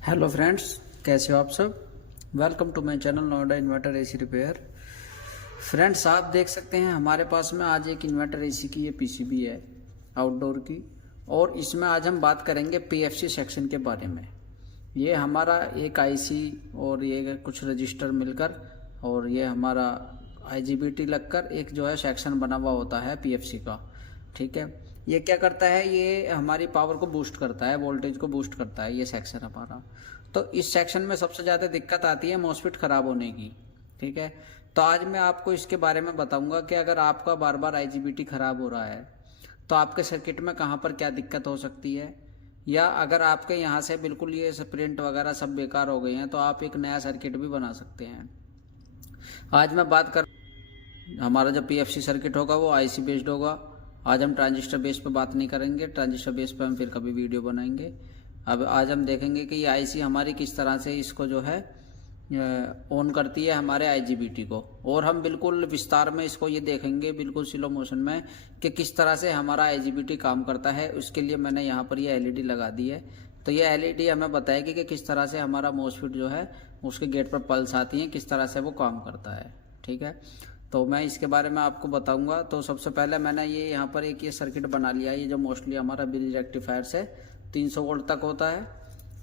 Hello friends, कैसे हो आप सब। Welcome to my channel Noida inverter AC repair. Friends, आप देख सकते हैं हमारे पास में आज एक इन्वर्टर एसी की ये पीसीबी है आउटडोर की, और इसमें आज हम बात करेंगे पीएफसी सेक्शन के बारे में। ये हमारा एक आईसी और ये कुछ रजिस्टर मिलकर और ये हमारा आईजीबीटी लगकर एक जो है सेक्शन बना हुआ होता है पीएफसी का। ठीक है, ये क्या करता है, ये हमारी पावर को बूस्ट करता है, वोल्टेज को बूस्ट करता है ये सेक्शन हमारा। तो इस सेक्शन में सबसे ज़्यादा दिक्कत आती है मॉसफेट खराब होने की। ठीक है, तो आज मैं आपको इसके बारे में बताऊंगा कि अगर आपका बार बार आईजीबीटी खराब हो रहा है तो आपके सर्किट में कहाँ पर क्या दिक्कत हो सकती है, या अगर आपके यहाँ से बिल्कुल ये प्रिंट वगैरह सब बेकार हो गए हैं तो आप एक नया सर्किट भी बना सकते हैं। आज मैं बात कर, हमारा जो पीएफसी सर्किट होगा वो आईसी बेस्ड होगा। आज हम ट्रांजिस्टर बेस पे बात नहीं करेंगे, ट्रांजिस्टर बेस पे हम फिर कभी वीडियो बनाएंगे। अब आज हम देखेंगे कि ये आईसी हमारी किस तरह से इसको जो है ऑन करती है हमारे आईजीबीटी को, और हम बिल्कुल विस्तार में इसको ये देखेंगे बिल्कुल स्लो मोशन में कि किस तरह से हमारा आईजीबीटी काम करता है। उसके लिए मैंने यहाँ पर ये एलईडी लगा दी है। तो ये एलईडी हमें बताएगी कि किस तरह से हमारा मॉसफेट जो है उसके गेट पर पल्स आती है, किस तरह से वो काम करता है। ठीक है, तो मैं इसके बारे में आपको बताऊंगा। तो सबसे पहले मैंने ये यहाँ पर एक ये सर्किट बना लिया है, ये जो मोस्टली हमारा ब्रिज रेक्टिफायर से 300 वोल्ट तक होता है।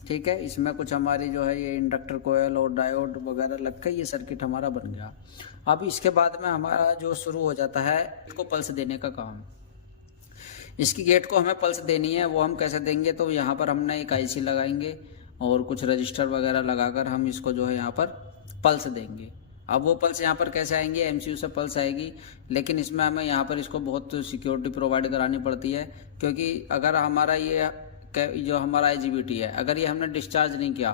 ठीक है, इसमें कुछ हमारी जो है ये इंडक्टर कोयल और डायोड वगैरह लग के ये सर्किट हमारा बन गया। अब इसके बाद में हमारा जो शुरू हो जाता है इसको पल्स देने का काम। इसकी गेट को हमें पल्स देनी है, वो हम कैसे देंगे, तो यहाँ पर हमने एक आईसी लगाएंगे और कुछ रजिस्टर वगैरह लगाकर हम इसको जो है यहाँ पर पल्स देंगे। अब वो पल्स यहाँ पर कैसे आएंगे, एमसीयू से पल्स आएगी, लेकिन इसमें हमें यहाँ पर इसको बहुत सिक्योरिटी प्रोवाइड करानी पड़ती है, क्योंकि अगर हमारा ये जो हमारा आईजीबीटी है अगर ये हमने डिस्चार्ज नहीं किया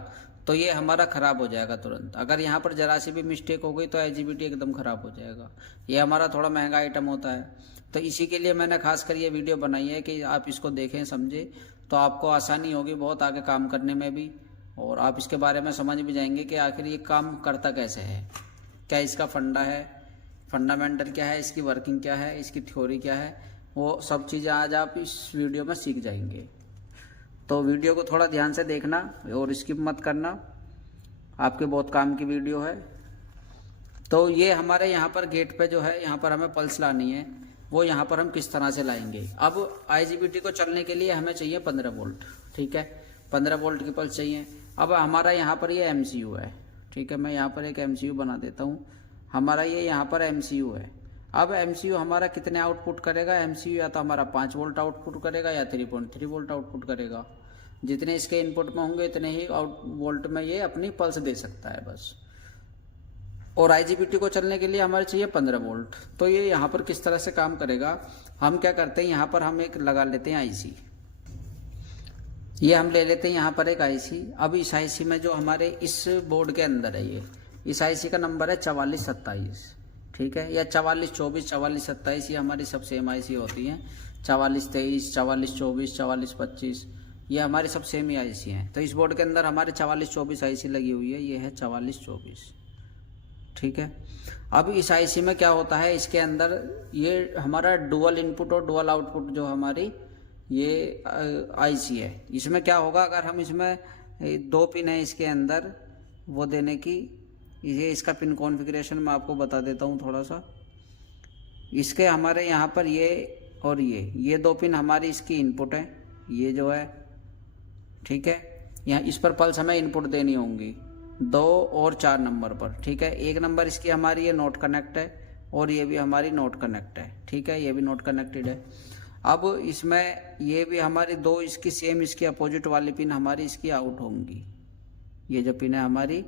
तो ये हमारा ख़राब हो जाएगा तुरंत। अगर यहाँ पर जरा सी भी मिस्टेक हो गई तो आईजीबीटी एकदम ख़राब हो जाएगा। ये हमारा थोड़ा महंगा आइटम होता है, तो इसी के लिए मैंने खासकर ये वीडियो बनाई है कि आप इसको देखें समझें, तो आपको आसानी होगी बहुत आगे काम करने में भी, और आप इसके बारे में समझ भी जाएंगे कि आखिर ये काम करता कैसे है, क्या इसका फंडा है, फंडामेंटल क्या है, इसकी वर्किंग क्या है, इसकी थ्योरी क्या है, वो सब चीज़ें आज आप इस वीडियो में सीख जाएंगे। तो वीडियो को थोड़ा ध्यान से देखना और स्किप मत करना, आपके बहुत काम की वीडियो है। तो ये हमारे यहाँ पर गेट पे जो है यहाँ पर हमें पल्स लानी है, वो यहाँ पर हम किस तरह से लाएंगे। अब आईजीबीटी को चलने के लिए हमें चाहिए 15 वोल्ट। ठीक है, 15 वोल्ट की पल्स चाहिए। अब हमारा यहाँ पर ये एमसीयू है। ठीक है, मैं यहाँ पर एक एमसीयू बना देता हूँ। हमारा ये यहाँ पर एमसीयू है। अब एमसीयू हमारा कितने आउटपुट करेगा, एमसीयू या तो हमारा 5 वोल्ट आउटपुट करेगा या 3.3 वोल्ट आउटपुट करेगा। जितने इसके इनपुट में होंगे इतने ही आउट वोल्ट में ये अपनी पल्स दे सकता है बस। और आईजीबीटी को चलने के लिए हमारे चाहिए 15 वोल्ट। तो ये यहाँ पर किस तरह से काम करेगा, हम क्या करते हैं, यहाँ पर हम एक लगा लेते हैं आईसी। ये हम ले लेते हैं यहाँ पर एक आईसी। अब इस आईसी में जो हमारे इस बोर्ड के अंदर है, ये इस आईसी का नंबर है 4427। ठीक है, या 4424, 4427, ये हमारी सब सेम आईसी होती हैं। 4423, 4424, 4425, ये हमारी सब सेम ही आईसी हैं। तो इस बोर्ड के अंदर हमारे 4424 आईसी लगी हुई है, ये है 4424। ठीक है, अब इस आईसी में क्या होता है, इसके अंदर ये हमारा डुअल इनपुट और डुअल आउटपुट जो हमारी ये आईसी है, इसमें क्या होगा, अगर हम इसमें 2 पिन है इसके अंदर वो देने की, ये इसका पिन कॉन्फ़िगरेशन मैं आपको बता देता हूँ थोड़ा सा। इसके हमारे यहाँ पर ये और ये 2 पिन हमारी इसकी इनपुट है, ये जो है। ठीक है, यहाँ इस पर पल्स हमें इनपुट देनी होंगी 2 और 4 नंबर पर। ठीक है, 1 नंबर इसकी हमारी ये नॉट कनेक्ट है और ये भी हमारी नॉट कनेक्ट है। ठीक है, ये भी नॉट कनेक्टेड है। अब इसमें ये भी हमारी 2 इसकी सेम इसकी अपोजिट वाली पिन हमारी इसकी आउट होंगी। ये जो पिन है हमारी,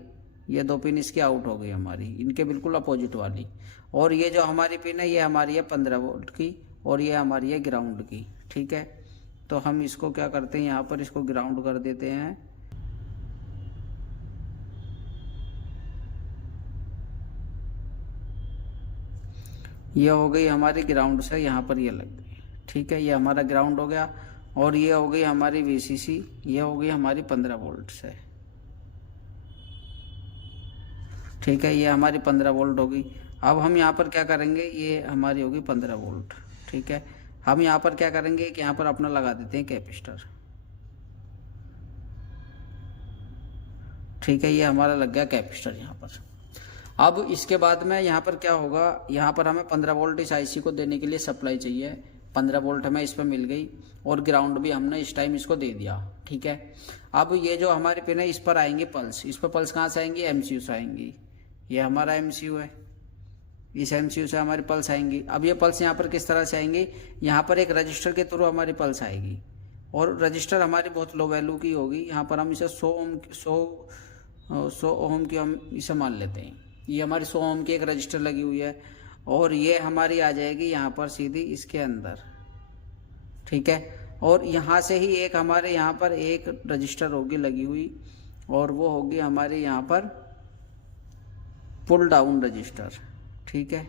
ये 2 पिन इसकी आउट हो गई हमारी, इनके बिल्कुल अपोजिट वाली। और ये जो हमारी पिन है ये हमारी है 15 वोल्ट की और ये हमारी है ग्राउंड की। ठीक है, तो हम इसको क्या करते हैं, यहाँ पर इसको ग्राउंड कर देते हैं। ये हो गई हमारी ग्राउंड से यहाँ पर ये लग गई। ठीक है, ये हमारा ग्राउंड हो गया। और ये हो गई हमारी वीसीसी, ये हो गई हमारी 15 वोल्ट से। ठीक है, ये हमारी 15 वोल्ट होगी। अब हम यहाँ पर क्या करेंगे, ये हमारी होगी 15 वोल्ट। ठीक है, हम यहाँ पर क्या करेंगे कि यहाँ पर अपना लगा देते हैं कैपेसिटर। ठीक है, ये हमारा लग गया कैपेसिटर यहाँ पर। अब इसके बाद में यहाँ पर क्या होगा, यहाँ पर हमें 15 वोल्ट इस आईसी को देने के लिए सप्लाई चाहिए। 15 वोल्ट हमें इस पर मिल गई और ग्राउंड भी हमने इस टाइम इसको दे दिया। ठीक है, अब ये जो हमारे पिन है इस पर आएंगे पल्स। इस पर पल्स कहाँ से आएंगी, एमसीयू से आएंगी। ये हमारा एमसीयू है, इस एमसीयू से हमारी पल्स आएंगी। अब ये पल्स यहाँ पर किस तरह से आएंगी, यहाँ पर एक रजिस्टर के थ्रू हमारी पल्स आएगी और रजिस्टर हमारी बहुत लो वैल्यू की होगी। यहाँ पर हम इसे 100 ओम की हम इसे मान लेते हैं। ये हमारी 100 ओम की एक रजिस्टर लगी हुई है और ये हमारी आ जाएगी यहाँ पर सीधी इसके अंदर। ठीक है, और यहाँ से ही एक हमारे यहाँ पर एक रजिस्टर होगी लगी हुई और वो होगी हमारे यहाँ पर पुल डाउन रजिस्टर। ठीक है,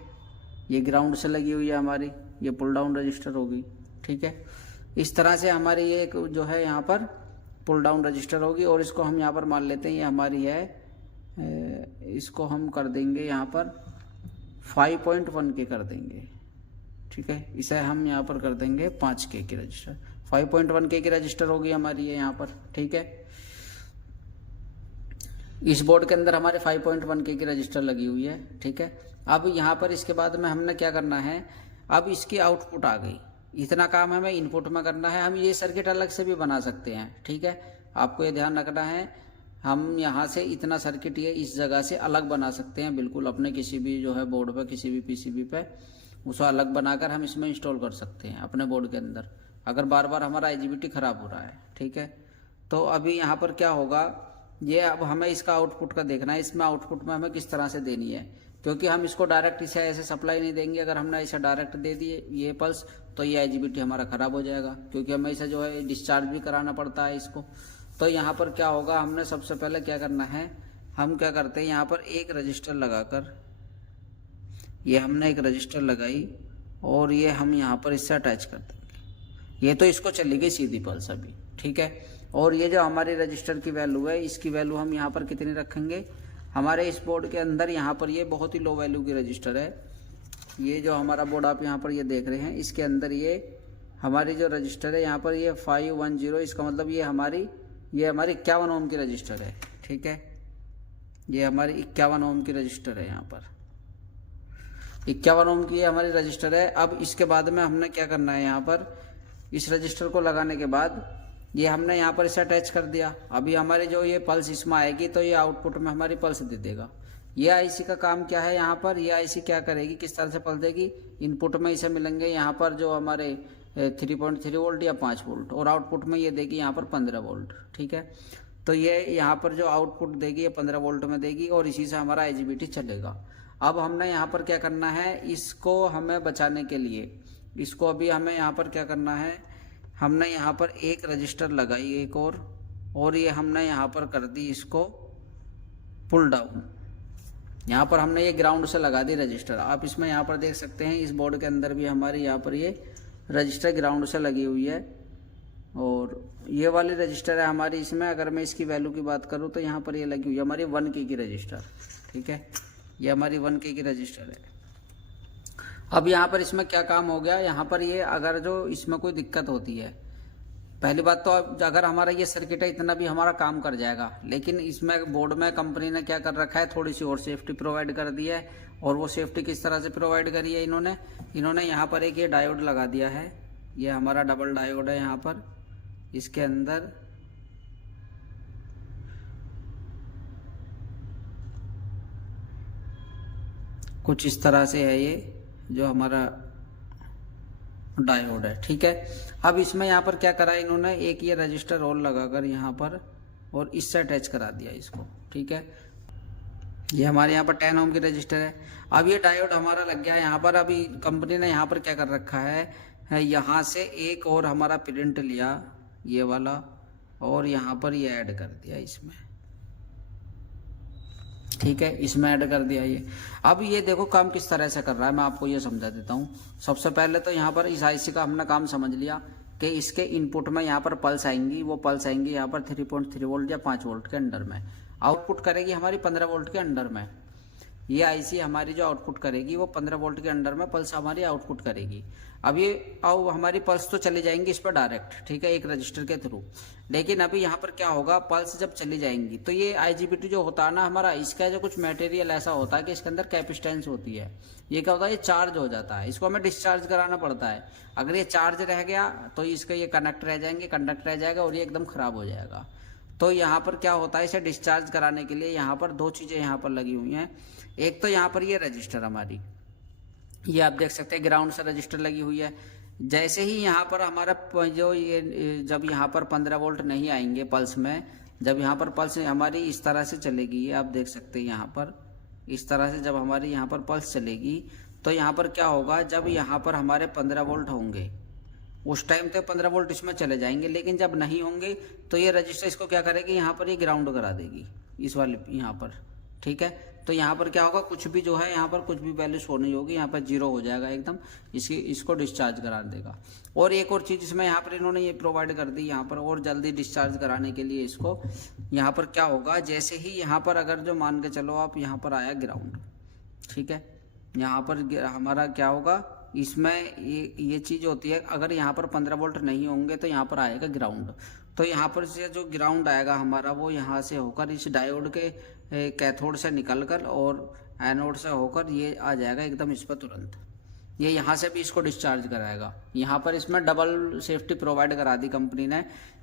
ये ग्राउंड से लगी हुई है हमारी, ये पुल डाउन रजिस्टर होगी। ठीक है, इस तरह से हमारी ये एक जो है यहाँ पर पुल डाउन रजिस्टर होगी और इसको हम यहाँ पर मान लेते हैं ये हमारी है, इसको हम कर देंगे यहाँ पर 5.1 के कर देंगे। ठीक है, इसे हम यहाँ पर कर देंगे 5K की रजिस्टर। 5.1K की रजिस्टर होगी हमारी ये यहाँ पर। ठीक है, इस बोर्ड के अंदर हमारे 5.1K की रजिस्टर लगी हुई है। ठीक है, अब यहाँ पर इसके बाद में हमने क्या करना है, अब इसकी आउटपुट आ गई। इतना काम हमें इनपुट में करना है। हम ये सर्किट अलग से भी बना सकते हैं। ठीक है, आपको ये ध्यान रखना है, हम यहाँ से इतना सर्किट ये इस जगह से अलग बना सकते हैं बिल्कुल अपने किसी भी जो है बोर्ड पे, किसी भी पीसीबी पे उसको अलग बनाकर हम इसमें इंस्टॉल कर सकते हैं अपने बोर्ड के अंदर, अगर बार बार हमारा IGBT खराब हो रहा है। ठीक है, तो अभी यहाँ पर क्या होगा, ये अब हमें इसका आउटपुट का देखना है, इसमें आउटपुट में हमें किस तरह से देनी है, क्योंकि हम इसको डायरेक्ट इसे ऐसे सप्लाई नहीं देंगे। अगर हमने इसे डायरेक्ट दे दिए ये पल्स तो ये IGBT हमारा खराब हो जाएगा, क्योंकि हमें इसे जो है डिस्चार्ज भी कराना पड़ता है इसको। तो यहाँ पर क्या होगा, हमने सबसे पहले क्या करना है, हम क्या करते हैं यहाँ पर एक रजिस्टर लगाकर, ये हमने एक रजिस्टर लगाई और ये हम यहाँ पर इससे अटैच कर देंगे। ये तो इसको चली गई सीधी पल्स अभी। ठीक है, और ये जो हमारी रजिस्टर की वैल्यू है, इसकी वैल्यू हम यहाँ पर कितनी रखेंगे, हमारे इस बोर्ड के अंदर यहाँ पर ये बहुत ही लो वैल्यू की रजिस्टर है। ये जो हमारा बोर्ड आप यहाँ पर ये देख रहे हैं, इसके अंदर ये हमारी जो रजिस्टर है यहाँ पर ये 510, इसका मतलब ये हमारी 51 ओम की रजिस्टर है। ठीक है, ये हमारी 51 ओम की रजिस्टर है, यहाँ पर 51 ओम की हमारी रजिस्टर है। अब इसके बाद में हमने क्या करना है, यहाँ पर इस रजिस्टर को लगाने के बाद ये हमने यहाँ पर इसे अटैच कर दिया। अभी हमारी जो ये पल्स इसमें आएगी तो ये आउटपुट में हमारी पल्स दे देगा। ये आईसी का काम क्या है, यहाँ पर ये आईसी क्या करेगी, किस तरह से पल्स देगी, इनपुट में इसे मिलेंगे यहाँ पर जो हमारे 3.3 वोल्ट या 5 वोल्ट और आउटपुट में ये देगी यहाँ पर 15 वोल्ट। ठीक है, तो ये यहाँ पर जो आउटपुट देगी ये 15 वोल्ट में देगी और इसी से हमारा IGBT चलेगा। अब हमने यहाँ पर क्या करना है, इसको हमें बचाने के लिए, इसको अभी हमें यहाँ पर क्या करना है, हमने यहाँ पर एक रजिस्टर लगाई एक और ये हमने यहाँ पर कर दी इसको पुल डाउन। यहाँ पर हमने ये ग्राउंड से लगा दी रजिस्टर। आप इसमें यहाँ पर देख सकते हैं इस बोर्ड के अंदर भी हमारी यहाँ पर ये रजिस्टर ग्राउंड से लगी हुई है और ये वाली रजिस्टर है हमारी। इसमें अगर मैं इसकी वैल्यू की बात करूँ तो यहाँ पर ये लगी हुई है हमारी 1K की रजिस्टर। ठीक है, ये हमारी 1K की रजिस्टर है। अब यहाँ पर इसमें क्या काम हो गया, यहाँ पर ये अगर जो इसमें कोई दिक्कत होती है, पहली बात तो अगर हमारा ये सर्किट है इतना भी हमारा काम कर जाएगा, लेकिन इसमें बोर्ड में कंपनी ने क्या कर रखा है, थोड़ी सी और सेफ्टी प्रोवाइड कर दी है। और वो सेफ्टी किस तरह से प्रोवाइड करी है इन्होंने यहाँ पर एक ये डायोड लगा दिया है। ये हमारा डबल डायोड है यहाँ पर, इसके अंदर कुछ इस तरह से है ये जो हमारा डायोड है। ठीक है, अब इसमें यहाँ पर क्या करा इन्होंने, एक ये रजिस्टर और लगाकर यहाँ पर और इससे अटैच करा दिया इसको। ठीक है, ये हमारे यहाँ पर 10 ओम की रजिस्टर है। अब ये डायोड हमारा लग गया यहाँ पर। अभी कंपनी ने यहाँ पर क्या कर रखा है, यहाँ से एक और हमारा प्रिंट लिया ये वाला और यहाँ पर ये ऐड कर दिया इसमें। ठीक है, इसमें ऐड कर दिया ये। अब ये देखो काम किस तरह से कर रहा है, मैं आपको ये समझा देता हूँ। सबसे पहले तो यहाँ पर इस आईसी का हमने काम समझ लिया कि इसके इनपुट में यहाँ पर पल्स आएंगी, वो पल्स आएंगी यहाँ पर 3.3 वोल्ट या 5 वोल्ट के अंडर में, आउटपुट करेगी हमारी 15 वोल्ट के अंडर में। ये आईसी हमारी जो आउटपुट करेगी वो 15 वोल्ट के अंडर में पल्स हमारी आउटपुट करेगी। अब ये हमारी पल्स तो चली जाएंगी इस पर डायरेक्ट, ठीक है, एक रजिस्टर के थ्रू। लेकिन अभी यहाँ पर क्या होगा, पल्स जब चली जाएंगी तो ये आईजीबीटी जो होता है ना हमारा, इसका जो कुछ मटेरियल ऐसा होता है कि इसके अंदर कैपेसिटेंस होती है। ये क्या होता है, ये चार्ज हो जाता है, इसको हमें डिस्चार्ज कराना पड़ता है। अगर ये चार्ज रह गया तो इसका ये कनेक्ट रह जाएंगे, कंडक्ट रह जाएगा और ये एकदम खराब हो जाएगा। तो यहाँ पर क्या होता है, इसे डिस्चार्ज कराने के लिए यहाँ पर दो चीजें यहाँ पर लगी हुई हैं। एक तो यहाँ पर ये रजिस्टर हमारी, ये आप देख सकते हैं ग्राउंड से रजिस्टर लगी हुई है। जैसे ही यहाँ पर हमारा जो ये जब यहाँ पर 15 वोल्ट नहीं आएंगे पल्स में, जब यहाँ पर पल्स हमारी इस तरह से चलेगी, ये आप देख सकते हैं यहाँ पर इस तरह से जब हमारी यहाँ पर पल्स चलेगी तो यहाँ पर क्या होगा, जब यहाँ पर हमारे 15 वोल्ट होंगे उस टाइम तक 15 वोल्ट इसमें चले जाएंगे। लेकिन जब नहीं होंगे तो ये रजिस्टर इसको क्या करेगी, यहाँ पर ये ग्राउंड करा देगी इस वाले यहाँ पर, ठीक है। तो यहाँ पर क्या होगा, कुछ भी जो है यहाँ पर कुछ भी वैल्यू शो नहीं होगी, यहाँ पर जीरो हो जाएगा एकदम, इसको डिस्चार्ज करा देगा। और एक और चीज़ इसमें यहाँ पर इन्होंने ये प्रोवाइड कर दी यहाँ पर, और जल्दी डिस्चार्ज कराने के लिए इसको यहाँ पर क्या होगा, जैसे ही यहाँ पर अगर जो मान के चलो आप यहाँ पर आया ग्राउंड, ठीक है, यहाँ पर हमारा क्या होगा, इसमें ये चीज़ होती है, अगर यहाँ पर 15 वोल्ट नहीं होंगे तो यहाँ पर आएगा ग्राउंड। तो यहाँ पर से जो ग्राउंड आएगा हमारा वो यहाँ से होकर इस डायोड के कैथोड से निकलकर और एनोड से होकर ये आ जाएगा एकदम इस पर तुरंत। ये यहाँ से भी इसको डिस्चार्ज कराएगा। यहाँ पर इसमें डबल सेफ्टी प्रोवाइड करा दी कंपनी ने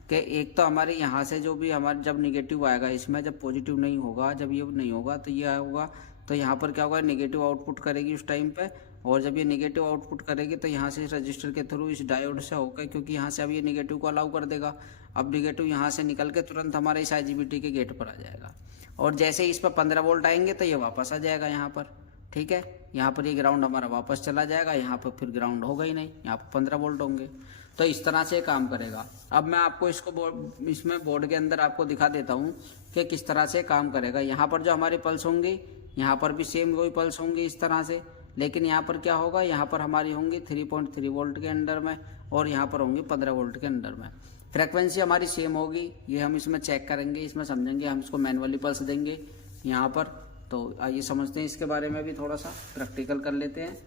कि एक तो हमारे यहाँ से जो भी हमारे जब निगेटिव आएगा इसमें, जब पॉजिटिव नहीं होगा, जब ये नहीं होगा तो ये होगा, तो यहाँ पर क्या होगा, निगेटिव आउटपुट करेगी उस टाइम पे। और जब ये निगेटिव आउटपुट करेगी तो यहाँ से इस रजिस्टर के थ्रू इस डायोड से होकर, क्योंकि यहाँ से अब ये निगेटिव को अलाउ कर देगा, अब निगेटिव यहाँ से निकल के तुरंत हमारे इस आईजीबीटी के गेट पर आ जाएगा। और जैसे ही इस पर 15 वोल्ट आएंगे तो ये वापस आ जाएगा यहाँ पर, ठीक है। यहाँ पर ये ग्राउंड हमारा वापस चला जाएगा, यहाँ पर फिर ग्राउंड होगा ही नहीं, यहाँ पर 15 वोल्ट होंगे। तो इस तरह से काम करेगा। अब मैं आपको इसको इसमें बोर्ड के अंदर आपको दिखा देता हूँ कि किस तरह से काम करेगा। यहाँ पर जो हमारी पल्स होंगी, यहाँ पर भी सेम वही पल्स होंगी इस तरह से, लेकिन यहाँ पर क्या होगा, यहाँ पर हमारी होंगी 3.3 वोल्ट के अंडर में और यहाँ पर होंगी 15 वोल्ट के अंडर में। फ्रीक्वेंसी हमारी सेम होगी, ये हम इसमें चेक करेंगे, इसमें समझेंगे, हम इसको मैनुअली पल्स देंगे यहाँ पर। तो आइए समझते हैं इसके बारे में भी, थोड़ा सा प्रैक्टिकल कर लेते हैं।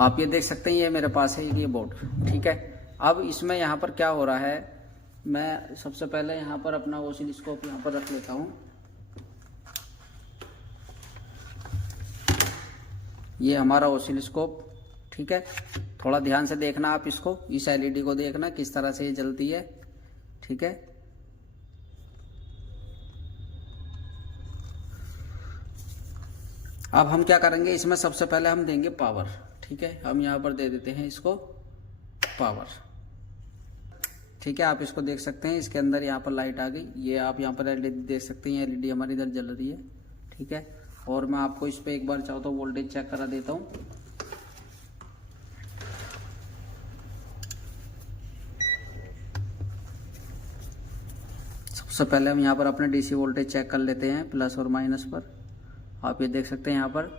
आप ये देख सकते हैं, ये मेरे पास है ये बोर्ड, ठीक है। अब इसमें यहाँ पर क्या हो रहा है, मैं सबसे पहले यहाँ पर अपना ऑसिलोस्कोप यहाँ पर रख लेता हूँ। ये हमारा ऑसिलोस्कोप, ठीक है। थोड़ा ध्यान से देखना आप इसको, इस एलईडी को देखना किस तरह से ये जलती है, ठीक है। अब हम क्या करेंगे, इसमें सबसे पहले हम देंगे पावर, ठीक है। हम यहाँ पर दे देते हैं इसको पावर, ठीक है। आप इसको देख सकते हैं, इसके अंदर यहाँ पर लाइट आ गई, ये आप यहाँ पर एलईडी देख सकते हैं, एलईडी हमारी इधर जल रही है, ठीक है। और मैं आपको इस पे एक बार चाहो तो वोल्टेज चेक करा देता हूँ। सबसे पहले हम यहाँ पर अपने डीसी वोल्टेज चेक कर लेते हैं प्लस और माइनस पर। आप ये देख सकते हैं यहाँ पर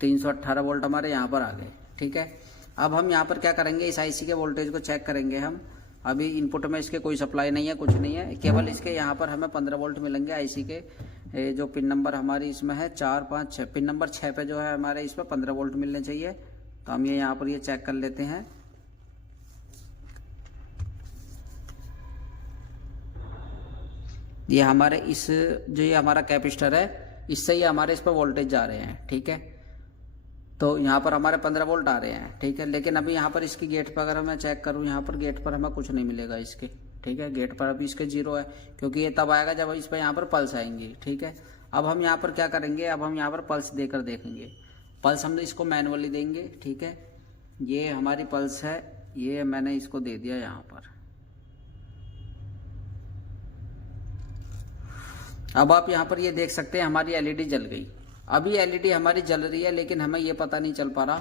318 वोल्ट हमारे यहाँ पर आ गए, ठीक है। अब हम यहाँ पर क्या करेंगे, इस आईसी के वोल्टेज को चेक करेंगे हम। अभी इनपुट में इसके कोई सप्लाई नहीं है, कुछ नहीं है, केवल इसके यहाँ पर हमें 15 वोल्ट मिलेंगे आईसी के। जो पिन नंबर हमारी इसमें है 4, 5, 6, पिन नंबर 6 पे जो है हमारे इस पर 15 वोल्ट मिलने चाहिए। तो हम ये यहाँ पर ये चेक कर लेते हैं। ये हमारे इस जो ये हमारा कैपेसिटर है, इससे ही हमारे इस पर वोल्टेज जा रहे हैं, ठीक है। तो यहाँ पर हमारे 15 वोल्ट आ रहे हैं, ठीक है। लेकिन अभी यहाँ पर इसकी गेट पर अगर मैं चेक करूँ, यहाँ पर गेट पर हमें कुछ नहीं मिलेगा इसके, ठीक है। गेट पर अभी इसके 0 है, क्योंकि ये तब आएगा जब इस पर यहाँ पर पल्स आएंगी, ठीक है। अब हम यहाँ पर क्या करेंगे, अब हम यहाँ पर पल्स देकर देखेंगे। पल्स हम इसको मैनुअली देंगे, ठीक है। ये हमारी पल्स है, ये मैंने इसको दे दिया यहाँ पर। अब आप यहाँ पर ये देख सकते हैं हमारी एलईडी जल गई। अभी एलईडी हमारी जल रही है, लेकिन हमें ये पता नहीं चल पा रहा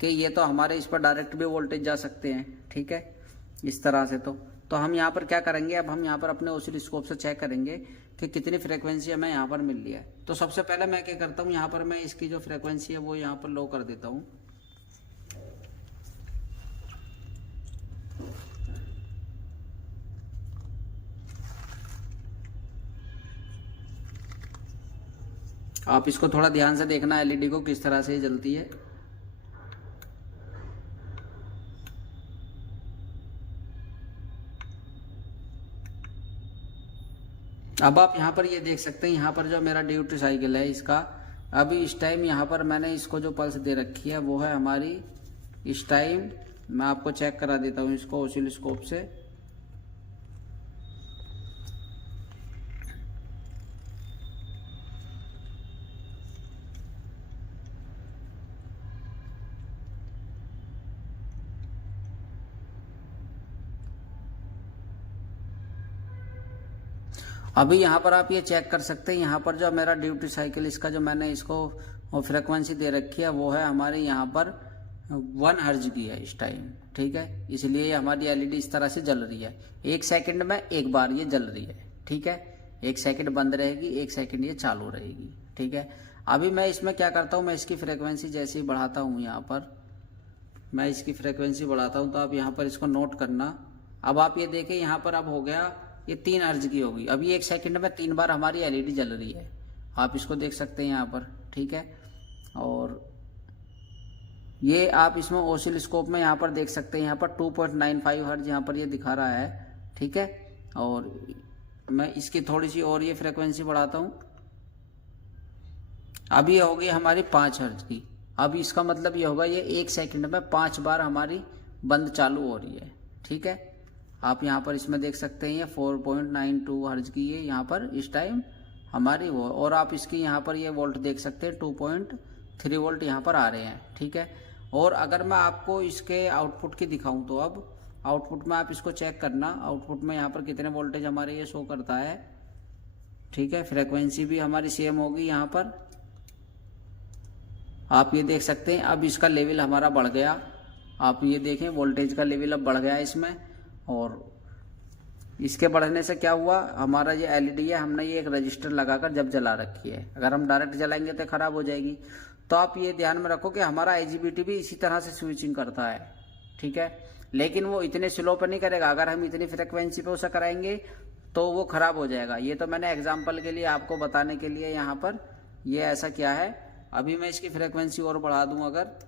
कि ये तो हमारे इस पर डायरेक्ट भी वोल्टेज जा सकते हैं, ठीक है, इस तरह से। तो हम यहाँ पर क्या करेंगे, अब हम यहाँ पर अपने ऑसिलोस्कोप से चेक करेंगे कि कितनी फ्रीक्वेंसी हमें यहाँ पर मिल रही है। तो सबसे पहले मैं क्या करता हूँ, यहाँ पर मैं इसकी जो फ्रीक्वेंसी है वो यहाँ पर लो कर देता हूँ। आप इसको थोड़ा ध्यान से देखना एलईडी को किस तरह से जलती है। अब आप यहाँ पर ये देख सकते हैं, यहाँ पर जो मेरा ड्यूटी साइकिल है इसका अभी इस टाइम यहाँ पर मैंने इसको जो पल्स दे रखी है वो है हमारी इस टाइम, मैं आपको चेक करा देता हूँ इसको ऑसिलोस्कोप से। अभी यहाँ पर आप ये चेक कर सकते हैं, यहाँ पर जो मेरा ड्यूटी साइकिल इसका जो मैंने इसको फ्रिक्वेंसी दे रखी है वो है हमारे यहाँ पर 1 हर्ज की है इस टाइम, ठीक है। इसलिए हमारी एलईडी इस तरह से जल रही है। 1 सेकंड में एक बार ये जल रही है, ठीक है। 1 सेकंड बंद रहेगी, 1 सेकंड ये चालू रहेगी, ठीक है। अभी मैं इसमें क्या करता हूँ, मैं इसकी फ्रिक्वेंसी जैसे ही बढ़ाता हूँ, यहाँ पर मैं इसकी फ्रिक्वेंसी बढ़ाता हूँ तो आप यहाँ पर इसको नोट करना। अब आप ये देखें यहाँ पर अब हो गया ये 3 हर्ज की होगी। अभी 1 सेकंड में 3 बार हमारी एलईडी जल रही है, आप इसको देख सकते हैं यहाँ पर, ठीक है। और ये आप इसमें ऑसिलोस्कोप में यहाँ पर देख सकते हैं, यहाँ पर 2.95 हर्ज यहाँ पर ये दिखा रहा है, ठीक है। और मैं इसकी थोड़ी सी और ये फ्रिक्वेंसी बढ़ाता हूँ। अभी ये होगी हमारी 5 हर्ज की। अब इसका मतलब ये होगा ये 1 सेकंड में 5 बार हमारी बंद चालू हो रही है, ठीक है। आप यहाँ पर इसमें देख सकते हैं ये 4.92 हर्ज की ये यहाँ पर इस टाइम हमारी वो, और आप इसकी यहाँ पर ये वोल्ट देख सकते हैं 2.3 वोल्ट यहाँ पर आ रहे हैं, ठीक है। और अगर मैं आपको इसके आउटपुट की दिखाऊं तो अब आउटपुट में आप इसको चेक करना, आउटपुट में यहाँ पर कितने वोल्टेज हमारे ये शो करता है, ठीक है। फ्रिक्वेंसी भी हमारी सेम होगी यहाँ पर, आप ये देख सकते हैं। अब इसका लेवल हमारा बढ़ गया, आप ये देखें वोल्टेज का लेवल अब बढ़ गया इसमें। और इसके बढ़ने से क्या हुआ, हमारा ये एलईडी है हमने ये एक रजिस्टर लगाकर जब जला रखी है, अगर हम डायरेक्ट जलाएंगे तो खराब हो जाएगी। तो आप ये ध्यान में रखो कि हमारा आईजीबीटी भी इसी तरह से स्विचिंग करता है, ठीक है। लेकिन वो इतने स्लो पर नहीं करेगा, अगर हम इतनी फ्रिक्वेंसी पे उसे कराएंगे तो वो खराब हो जाएगा। ये तो मैंने एग्जाम्पल के लिए आपको बताने के लिए यहाँ पर ये ऐसा किया है। अभी मैं इसकी फ्रिक्वेंसी और बढ़ा दूं अगर,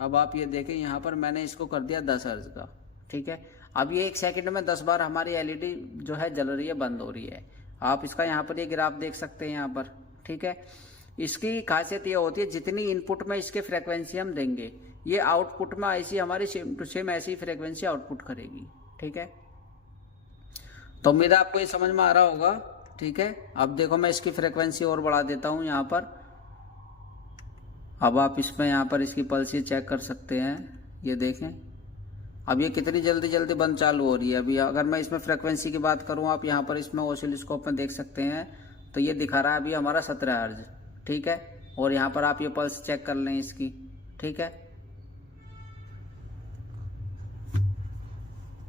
अब आप ये देखें यहाँ पर मैंने इसको कर दिया 10 हर्ज का, ठीक है। अब ये 1 सेकंड में 10 बार हमारी एलईडी जो है जल रही है, बंद हो रही है। आप इसका यहाँ पर ये ग्राफ देख सकते हैं यहाँ पर, ठीक है। इसकी खासियत ये होती है जितनी इनपुट में इसके फ्रिक्वेंसी हम देंगे ये आउटपुट में ऐसी हमारी सेम टू सेम ऐसी फ्रिक्वेंसी आउटपुट करेगी, ठीक है। तो उम्मीद है आपको ये समझ में आ रहा होगा, ठीक है। अब देखो मैं इसकी फ्रिक्वेंसी और बढ़ा देता हूँ यहाँ पर। अब आप इसमें यहाँ पर इसकी पल्स चेक कर सकते हैं, ये देखें अब ये कितनी जल्दी जल्दी बंद चालू हो रही है। अभी अगर मैं इसमें फ्रिक्वेंसी की बात करूँ, आप यहाँ पर इसमें ऑसिलोस्कोप में देख सकते हैं तो ये दिखा रहा है अभी हमारा 17 हर्ज, ठीक है। और यहाँ पर आप ये पल्स चेक कर लें इसकी, ठीक है।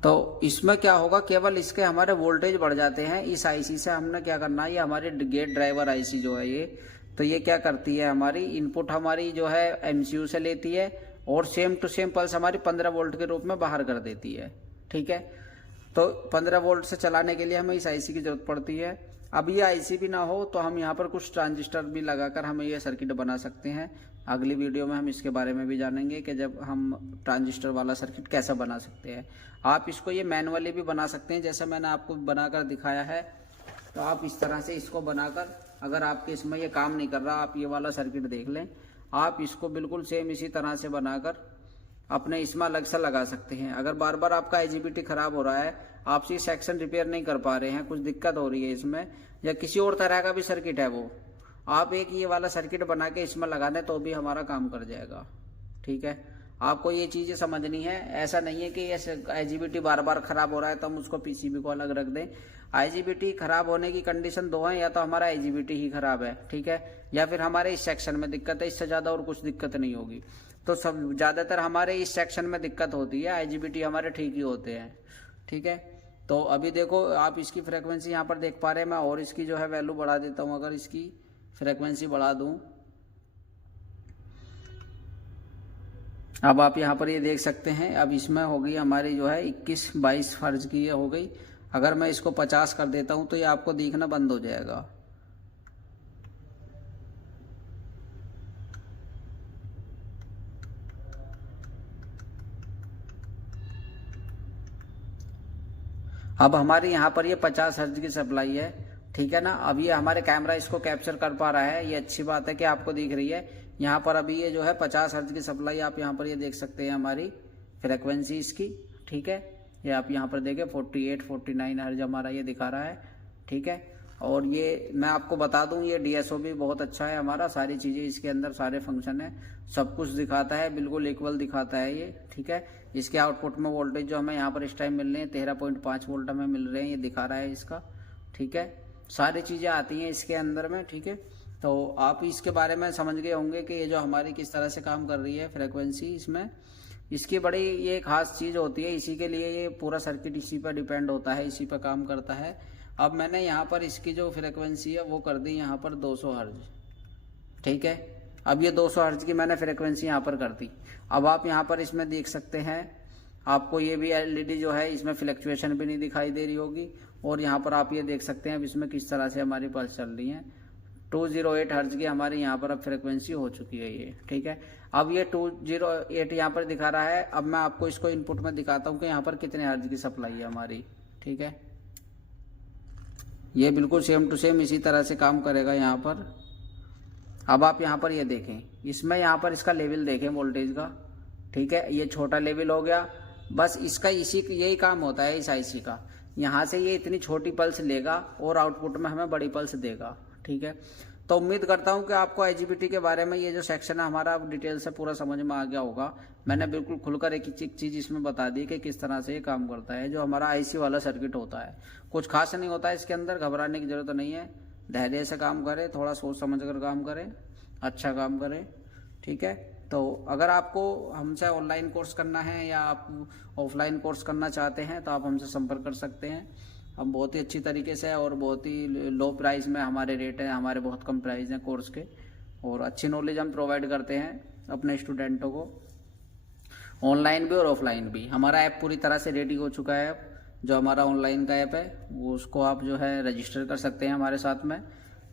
तो इसमें क्या होगा, केवल इसके हमारे वोल्टेज बढ़ जाते हैं। इस आईसी से हमने क्या करना है, ये हमारी गेट ड्राइवर आईसी जो है ये, तो ये क्या करती है, हमारी इनपुट हमारी जो है एमसीयू से लेती है और सेम टू सेम पल्स हमारी 15 वोल्ट के रूप में बाहर कर देती है, ठीक है। तो 15 वोल्ट से चलाने के लिए हमें इस आईसी की जरूरत पड़ती है। अब ये आईसी भी ना हो तो हम यहाँ पर कुछ ट्रांजिस्टर भी लगाकर हमें ये सर्किट बना सकते हैं। अगली वीडियो में हम इसके बारे में भी जानेंगे कि जब हम ट्रांजिस्टर वाला सर्किट कैसा बना सकते हैं। आप इसको ये मैनुअली भी बना सकते हैं, जैसे मैंने आपको बनाकर दिखाया है। तो आप इस तरह से इसको बनाकर, अगर आपके इसमें ये काम नहीं कर रहा, आप ये वाला सर्किट देख लें, आप इसको बिल्कुल सेम इसी तरह से बनाकर अपने इसमें अलग से लगा सकते हैं। अगर बार बार आपका आईजीबीटी खराब हो रहा है, आप ये सेक्शन रिपेयर नहीं कर पा रहे हैं, कुछ दिक्कत हो रही है इसमें, या किसी और तरह का भी सर्किट है वो, आप एक ये वाला सर्किट बना के इसमें लगा दें तो भी हमारा काम कर जाएगा, ठीक है। आपको ये चीजें समझनी है। ऐसा नहीं है कि ये आईजीबीटी बार बार खराब हो रहा है तो हम उसको पीसीबी को अलग रख दें। आईजीबीटी खराब होने की कंडीशन 2 है, या तो हमारा आईजीबीटी ही खराब है, ठीक है, या फिर हमारे इस सेक्शन में दिक्कत है, इससे ज्यादा और कुछ दिक्कत नहीं होगी। तो सब ज्यादातर हमारे इस सेक्शन में दिक्कत होती है, आईजीबीटी हमारे ठीक ही होते हैं, ठीक है। तो अभी देखो आप इसकी फ्रिक्वेंसी यहाँ पर देख पा रहे हैं, मैं और इसकी जो है वैल्यू बढ़ा देता हूँ। अगर इसकी फ्रिक्वेंसी बढ़ा दूं, अब आप यहाँ पर ये देख सकते हैं, अब इसमें हो गई हमारी जो है 21-22 हर्ज की हो गई। अगर मैं इसको 50 कर देता हूं तो ये आपको दिखना बंद हो जाएगा। अब हमारी यहाँ पर ये 50 हर्ट्ज की सप्लाई है, ठीक है ना। अब ये हमारे कैमरा इसको कैप्चर कर पा रहा है, ये अच्छी बात है कि आपको दिख रही है। यहाँ पर अभी ये जो है 50 हर्ट्ज की सप्लाई, आप यहाँ पर ये देख सकते हैं हमारी फ्रिक्वेंसी इसकी, ठीक है। ये आप यहाँ पर देखें 48 49 हर्ट्ज हमारा ये दिखा रहा है, ठीक है। और ये मैं आपको बता दूं, ये डीएसओ भी बहुत अच्छा है हमारा, सारी चीज़ें इसके अंदर, सारे फंक्शन है, सब कुछ दिखाता है, बिल्कुल इक्वल दिखाता है ये, ठीक है। इसके आउटपुट में वोल्टेज जो हमें यहाँ पर इस टाइम मिल रहे हैं 13.5 वोल्ट हमें मिल रहे हैं, ये दिखा रहा है इसका, ठीक है। सारी चीज़ें आती हैं इसके अंदर में, ठीक है। तो आप इसके बारे में समझ गए होंगे कि ये जो हमारी किस तरह से काम कर रही है फ्रिक्वेंसी, इसमें इसकी बड़ी ये खास चीज़ होती है, इसी के लिए ये पूरा सर्किट इसी पर डिपेंड होता है, इसी पर काम करता है। अब मैंने यहाँ पर इसकी जो फ्रिक्वेंसी है वो कर दी यहाँ पर 200 हर्ट्ज, ठीक है। अब ये 200 हर्ट्ज की मैंने फ्रिक्वेंसी यहाँ पर कर दी। अब आप यहाँ पर इसमें देख सकते हैं, आपको ये भी एलईडी जो है इसमें फ्लक्चुएशन भी नहीं दिखाई दे रही होगी। और यहाँ पर आप ये देख सकते हैं अब इसमें किस तरह से हमारी पल्स चल रही है। 208 हर्ट्ज की हमारी यहाँ पर अब फ्रिक्वेंसी हो चुकी है ये, ठीक है। अब ये 208 यहाँ पर दिखा रहा है। अब मैं आपको इसको इनपुट में दिखाता हूँ कि यहाँ पर कितने हर्ट्ज की सप्लाई है हमारी, ठीक है। ये बिल्कुल सेम टू सेम इसी तरह से काम करेगा यहाँ पर। अब आप यहाँ पर ये देखें, इसमें यहाँ पर इसका लेवल देखें वोल्टेज का, ठीक है। ये छोटा लेवल हो गया, बस इसका यही काम होता है इस आईसी का। यहाँ से ये इतनी छोटी पल्स लेगा और आउटपुट में हमें बड़ी पल्स देगा, ठीक है। तो उम्मीद करता हूँ कि आपको आईजीबीटी के बारे में ये जो सेक्शन है हमारा डिटेल से पूरा समझ में आ गया होगा। मैंने बिल्कुल खुलकर एक चीज़ इसमें बता दी कि किस तरह से ये काम करता है, जो हमारा आईसी वाला सर्किट होता है। कुछ खास नहीं होता है इसके अंदर, घबराने की जरूरत नहीं है। धैर्य से काम करें, थोड़ा सोच समझ कर काम करें, अच्छा काम करें, ठीक है। तो अगर आपको हमसे ऑनलाइन कोर्स करना है या आप ऑफलाइन कोर्स करना चाहते हैं तो आप हमसे संपर्क कर सकते हैं। हम बहुत ही अच्छी तरीके से और बहुत ही लो प्राइस में हमारे रेट हैं, हमारे बहुत कम प्राइस हैं कोर्स के, और अच्छी नॉलेज हम प्रोवाइड करते हैं अपने स्टूडेंटों को, ऑनलाइन भी और ऑफलाइन भी। हमारा ऐप पूरी तरह से रेडी हो चुका है। जो हमारा ऑनलाइन का ऐप है वो उसको आप जो है रजिस्टर कर सकते हैं हमारे साथ में,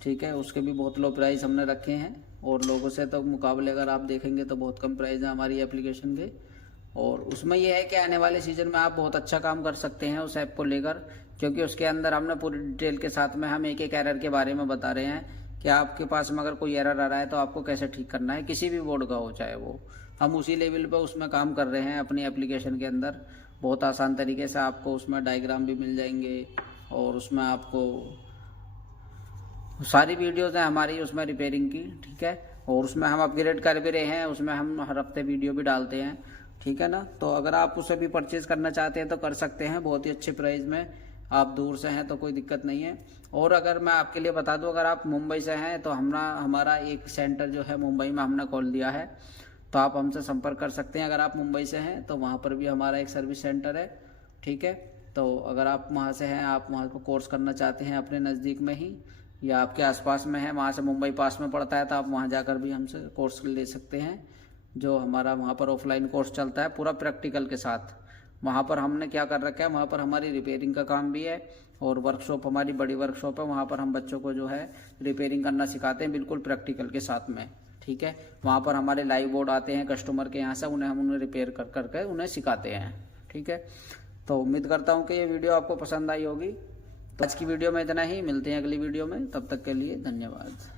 ठीक है। उसके भी बहुत लो प्राइस हमने रखे हैं, और लोगों से तो मुकाबले अगर आप देखेंगे तो बहुत कम प्राइस है हमारी एप्लीकेशन के। और उसमें यह है कि आने वाले सीजन में आप बहुत अच्छा काम कर सकते हैं उस ऐप को लेकर, क्योंकि उसके अंदर हमने पूरी डिटेल के साथ में हम एक एरर के बारे में बता रहे हैं कि आपके पास में अगर कोई एरर आ रहा है तो आपको कैसे ठीक करना है, किसी भी बोर्ड का हो चाहे वो। हम उसी लेवल पे उसमें काम कर रहे हैं अपनी एप्लीकेशन के अंदर। बहुत आसान तरीके से आपको उसमें डायग्राम भी मिल जाएंगे, और उसमें आपको सारी वीडियोज़ हैं हमारी उसमें रिपेयरिंग की, ठीक है। और उसमें हम अपग्रेड कर भी रहे हैं, उसमें हम हर हफ्ते वीडियो भी डालते हैं, ठीक है ना। तो अगर आप उसे भी परचेज करना चाहते हैं तो कर सकते हैं बहुत ही अच्छे प्राइस में। आप दूर से हैं तो कोई दिक्कत नहीं है। और अगर मैं आपके लिए बता दूं, अगर आप मुंबई से हैं तो हमारा एक सेंटर जो है मुंबई में हमने खोल दिया है, तो आप हमसे संपर्क कर सकते हैं। अगर आप मुंबई से हैं तो वहाँ पर भी हमारा एक सर्विस सेंटर है, ठीक है। तो अगर आप वहाँ से हैं, आप वहाँ को कोर्स करना चाहते हैं अपने नज़दीक में ही या आपके आसपास में है, वहाँ से मुंबई पास में पड़ता है, तो आप वहाँ जाकर भी हमसे कोर्स ले सकते हैं। जो हमारा वहाँ पर ऑफलाइन कोर्स चलता है पूरा प्रैक्टिकल के साथ। वहाँ पर हमने क्या कर रखा है, वहाँ पर हमारी रिपेयरिंग का काम भी है, और वर्कशॉप हमारी बड़ी वर्कशॉप है, वहाँ पर हम बच्चों को जो है रिपेयरिंग करना सिखाते हैं बिल्कुल प्रैक्टिकल के साथ में, ठीक है। वहाँ पर हमारे लाइव बोर्ड आते हैं कस्टमर के यहाँ से, उन्हें रिपेयर कर करके उन्हें सिखाते हैं, ठीक है। तो उम्मीद करता हूँ कि ये वीडियो आपको पसंद आई होगी। तो आज की वीडियो में इतना ही, मिलते हैं अगली वीडियो में, तब तक के लिए धन्यवाद।